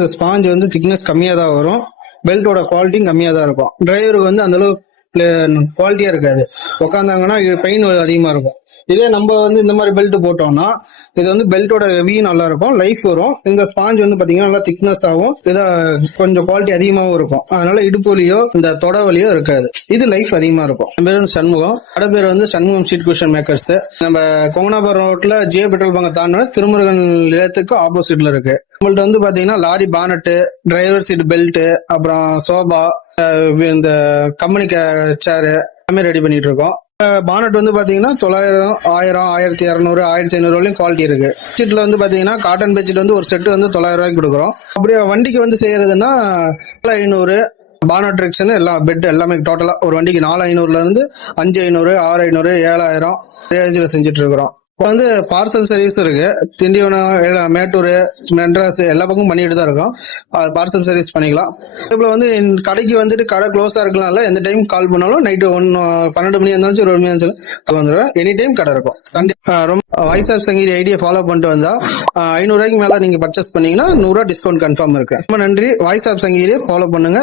பாத்தீங்கன்னா இந்த ஸ்பாஞ்ச் வந்து திக்னஸ் கம்மியா தான் வரும். பெல்ட்டோட குவாலிட்டியும் கம்மியா தான் இருக்கும். டிரைவருக்கு வந்து அந்த அளவு குவாலிட்டியா இருக்காது. உட்காந்தாங்கன்னா பெயின் அதிகமா இருக்கும். இதே நம்ம வந்து இந்த மாதிரி பெல்ட் போட்டோம்னா இது வந்து பெல்ட்டோட வி நல்லா இருக்கும், லைஃப் வரும். இந்த ஸ்பாஞ்ச் வந்து பாத்தீங்கன்னா நல்லா திக்னஸ் ஆகும், இதை கொஞ்சம் குவாலிட்டி அதிகமாகவும் இருக்கும். அதனால இடுப்பு வலியோ இந்த தொட வலியோ இருக்காது. இது லைஃப் அதிகமா இருக்கும். என் பேர் வந்து சண்முகம். கடை பேர் வந்து சண்முகம் சீட் குஷன் மேக்கர்ஸ். நம்ம கொங்கனாபுரம் ரோட்ல ஜே பெட்ரோல் பங்க் தாண்டின திருமுருகன் நிலையத்துக்கு ஆப்போசிட்ல இருக்கு. நம்மள்ட்ட வந்து பாத்தீங்கன்னா lorry bonnet, driver seat belt, அப்புறம் சோபா, இந்த கம்பெனி சேரு எல்லாமே ரெடி பண்ணிட்டு இருக்கோம். பானட் வந்து பாத்தீங்கன்னா 900, 1000, 1200, 1500 வரையும் குவாலிட்டி இருக்கு. பெட்ஷீட்ல வந்து பாத்தீங்கன்னா காட்டன் பெட்ஷீட் வந்து ஒரு செட்டு வந்து 900 ரூபாய்க்கு கொடுக்குறோம். அப்படியே வண்டிக்கு வந்து செய்யறதுன்னா 500 பானட் ரிக்ஷன் எல்லாம் பெட் எல்லாமே டோட்டலா ஒரு வண்டிக்கு 4500ல இருந்து 5500, 6500, 7000 ரேஞ்சில் செஞ்சுட்டு இருக்கிறோம். இப்போ வந்து பார்சல் சர்வீஸ் இருக்கு. திண்டிவனம், மேட்டூர், மெட்ராஸ் எல்லா பக்கமும் பண்ணிட்டு தான் இருக்கோம். பார்சல் சர்வீஸ் பண்ணிக்கலாம். இப்போ வந்து கடைக்கு வந்துட்டு கடை க்ளோஸா இருக்கலாம்ல, எந்த டைம் கால் பண்ணாலும் நைட்டு 12 மணி இருந்தாலும் 1 மணி இருந்தாலும் கால் வந்துடுவேன். எனி டைம் கடை இருக்கும். சண்டே ரொம்ப வாய்ஸ் ஆஃப் சங்கீதி ஐடியா ஃபாலோ பண்ணிட்டு வந்தா 500 ரூபாய்க்கு மேல நீங்க பர்ச்சேஸ் பண்ணீங்கன்னா 100 ரூபாய் டிஸ்கவுண்ட் கன்ஃபார்ம் இருக்கு. ரொம்ப நன்றி. வாய்ஸ் ஆஃப் சங்கீதியை ஃபாலோ பண்ணுங்க.